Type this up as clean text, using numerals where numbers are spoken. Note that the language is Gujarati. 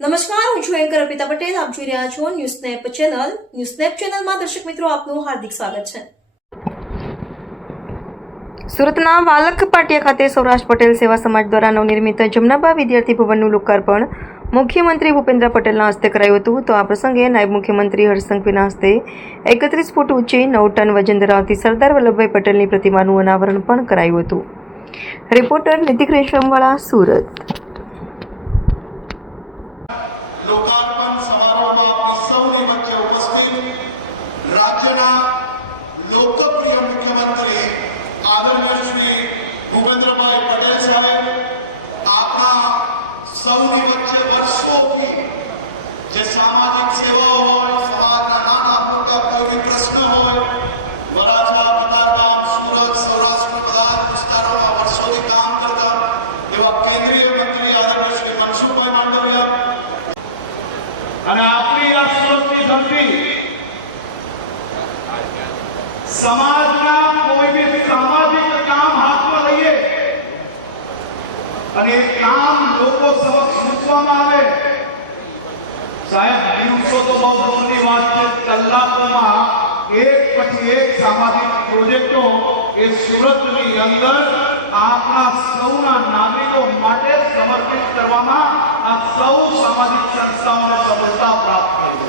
નમસ્કાર, હું છું એન્કર અર્પિતા પટેલ. આપ જોઈ રહ્યા છો news snap channel. News snap ચેનલમાં દર્શક મિત્રો આપનું હાર્દિક સ્વાગત છે. સુરતના વાલક પાટિયા ખાતે સૌરાષ્ટ્ર પટેલ સેવા સમાજ દ્વારા નવનિર્મિત જમનાબા વિદ્યાર્થી ભવનનું લોકાર્પણ મુખ્યમંત્રી ભૂપેન્દ્ર પટેલના હસ્તે કરાયું હતું. તો આ પ્રસંગે નાયબ મુખ્યમંત્રી હર્ષ સંઘવીના હસ્તે 31 ફૂટ ઊંચી 9 ટન વજન ધરાવતી સરદાર વલ્લભભાઈ પટેલની પ્રતિમાનું અનાવરણ પણ કરાયું હતું. રિપોર્ટર નિતિક રેશમવાળા, સુરત. लोकार्पण समारोह में आप सौनी वच्चे उपस्थित राज्यना लोकप्रिय मुख्यमंत्री आदरणीय श्री भूपेन्द्रभाई पटेल साहेब आपना सौनी वच्चे वर्षों जे सामाजिक सेवाओं हो, समाजना नाना मोटा कोई प्रश्न हो, वराछा, कतारगाम, सूरत, सौराष्ट्र બધા વિસ્તારોમાં વર્ષોથી કામ કરતા એવા કેન્દ્રીય મંત્રી આદરણીય શ્રી મનસુખભાઈ માંડવિયા અને આપણી આ સુરતની ધરતી સમાજના કોઈ બી સામાજિક કામ હાથમાં લઈએ અને એ કામ લોકો સમક્ષ મૂકવામાં આવે, સાહેબ દિવસો તો બહુ દૂરની વાત છે, કલાકોમાં એક પછી એક સામાજિક પ્રોજેક્ટો એ સુરતની અંદર આપણા સૌના નાગરિકો માટે સમર્પિત કરવામાં આ સૌ સામાજિક સંસ્થાઓને સફળતા પ્રાપ્ત કરી.